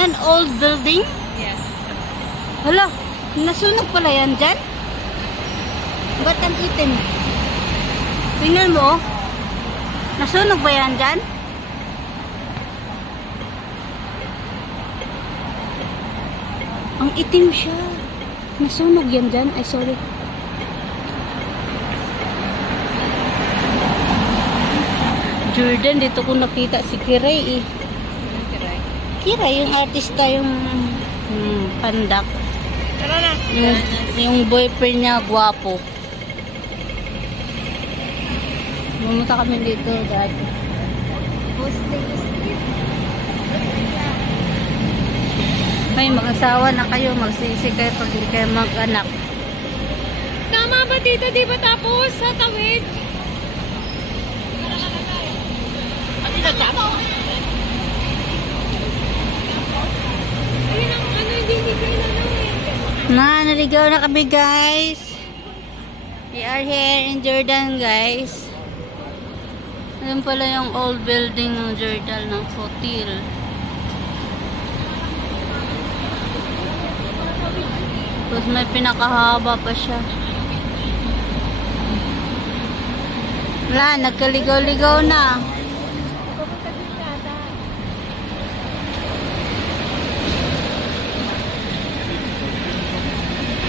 yan? Old building? Yes. Hala, nasunog pala yan dyan? Ba't ang itim? Tingnan mo, oh. Nasunog ba yan dyan? Ang itim siya. Nasunog yan dyan? Ay, sorry. Jordan, dito ko nakita si Kiray eh. Kiray, yung artista, yung pandak. Tara na. Yung boyfriend niya, gwapo. Pumunta kami dito dati. May mag-asawa na kayo, magsisi kayo pag hindi kayo mag-anak. Tama ba dito? Di ba tapos? Sa tawid? Ayun ang ano, hindi kayo Naligaw na kami guys. We are here in Jordan guys. Ayan pala yung old building ng Jordan ng hotel. Tapos may pinakahaba pa siya. Wala, nagkaligaw-ligaw na.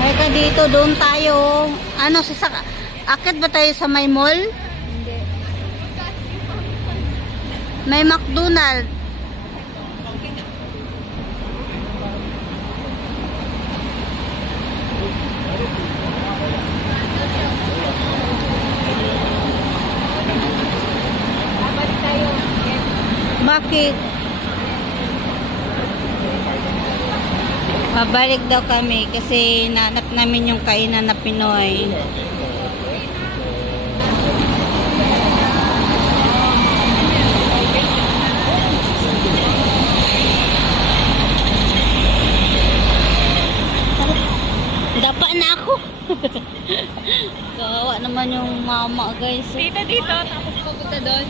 Hay ka dito, doon tayo. Ano, akit ba tayo sa may mall? Hindi. May McDonald's. Babalik tayo. Bakit? Babalik daw kami kasi nahanap namin yung kainan na Pinoy. Dapa na ako. Kawawa naman yung mama guys. Dito, tapos pupunta doon.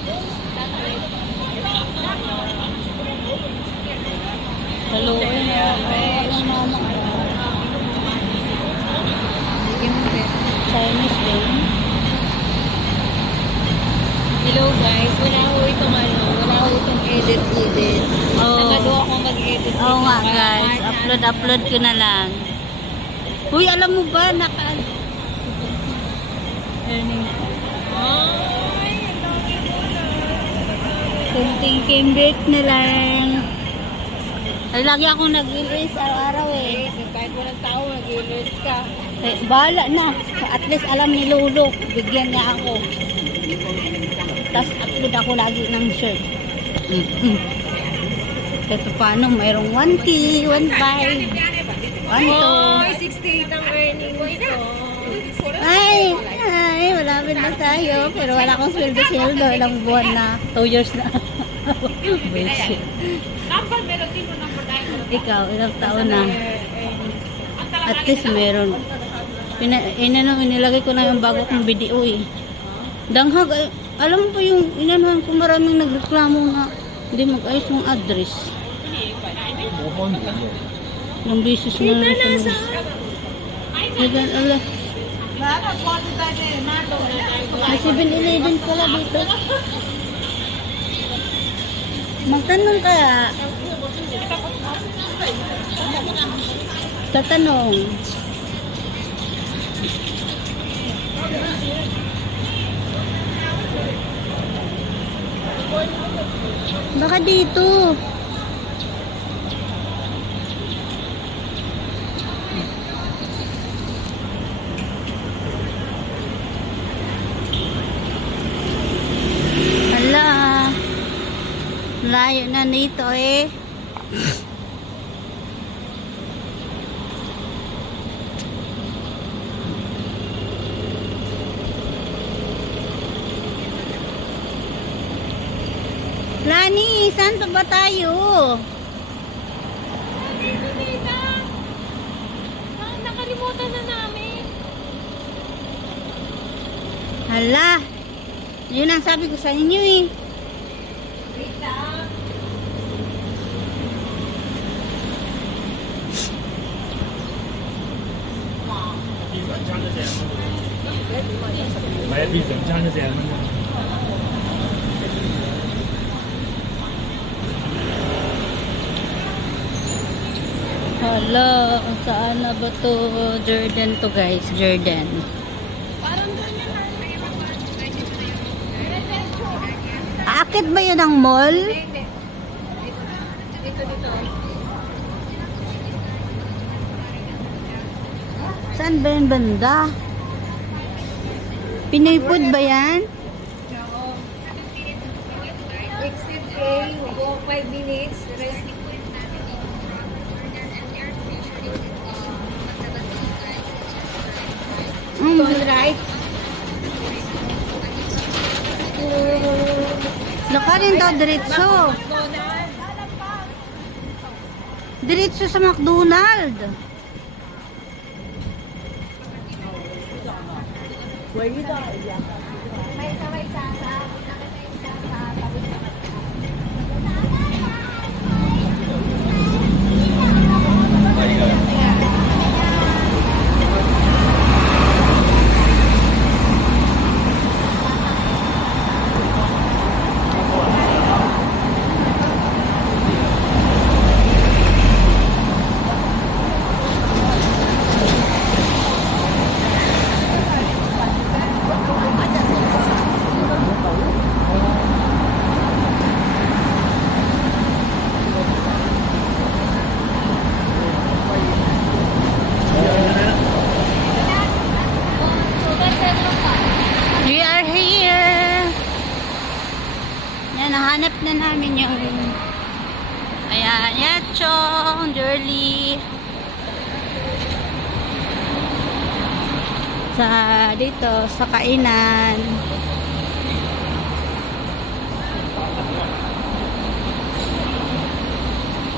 Haluin na. Yung mama. Chinese din. Hello guys, wala ko itong wala ko itong edit. Oh. Nagado ako mag-edit. Oo nga guys. Upload ko na lang. Uy, alam mo ba? Earning. Ay, ang dami mo na. Kunting kimbit na lang. Ay, lagi akong nag-release araw-araw eh. Kahit walang tao, nag-release ka. Eh, bahala na. At least alam ni Lolo. Bigyan niya ako. Tapos upload ako lagi ng shirt. Ito paano, mayroong 1K, 1.5, 1.2. 68 ang earning mo ito. Ay, malapit na tayo. Pero wala akong sweldo. Ilang buwan na. 2 years na. Bullshit. Ikaw, ilang taon na. At least meron. Inilagay ko na yung bago kong video eh. Danghag, alam mo pa yung inanahan ko maraming nagreklamo na hindi mag-ayos yung address. Yung business na nasa. Ayan, ala. May 7-Eleven pala dito. Magtanong ka. Tatanong. Baka dito. Hala. Layo na nito eh. Lani, saan pa ba tayo? Dito, tita. Nakalimutan na namin. Hala. Yun ang sabi ko sa inyo eh. Tita. 买地整trang cho rẻ hơn. Hala, saan na ba to? Jordan to guys, Jordan. Aakit ba yun ang mall? Hindi. Dito. Saan ba yung banda? Pinoy food ba yan? Exit A, walk 5 minutes. Rest. Turn right. Lakarin daw diretso. Diretso sa McDonald. We are here. Yan, nahanap na namin yung ayan, Yachong, Jolly. Sa dito, sa kainan.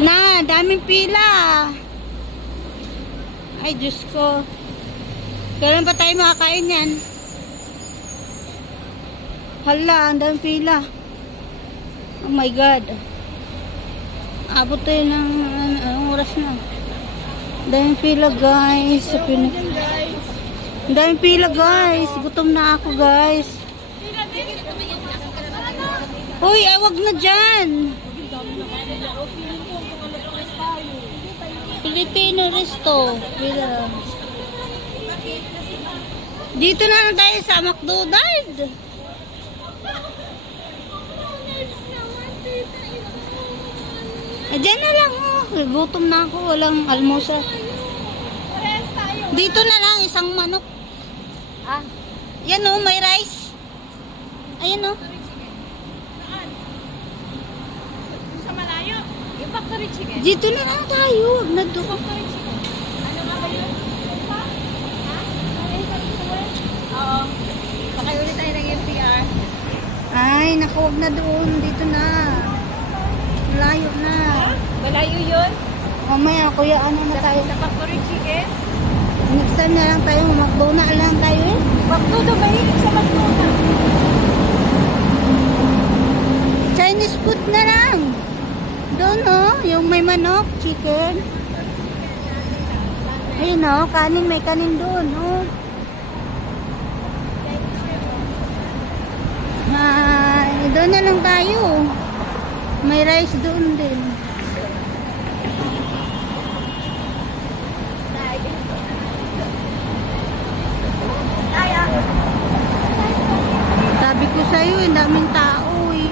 Na, daming pila. Ay, Diyos ko. Kailan pa tayo makakain yan? Hala, ang daming pila. Oh my God. Abot tayo ng anong oras na. Ang daming pila guys. Ang daming pila guys. Gutom na ako guys. Uy, ay wag na dyan. Filipino resto. Pila. Dito na lang tayo sa McDonald. Diyan na lang oh. Gutom na ako. Walang almusal. Dito na lang isang manok. Ah. Yan oh, may rice. Ayan oh. Sa malayo. Yung factory chicken. Dito na lang tayo. Nandun. Factory chicken. Ano nga ba yun? Oo. Pakay ulit tayo ng MTR. Ay, naku, wag na doon. Dito na. Malayo na. Malayo yun? Mamaya, kuya, ano na tayo? Sa factory chicken? Next time na lang tayo. McDonald lang tayo eh. McDonald's, mahilig sa McDonald's. Chinese food na lang. Doon oh, yung may manok, chicken. Ayun oh, kanin, may kanin doon oh. Ay, doon na lang tayo. May rice doon din. Sabi ko sa'yo, ang daming tao eh.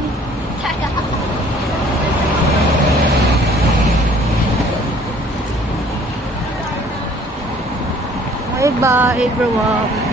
Bye bye everyone.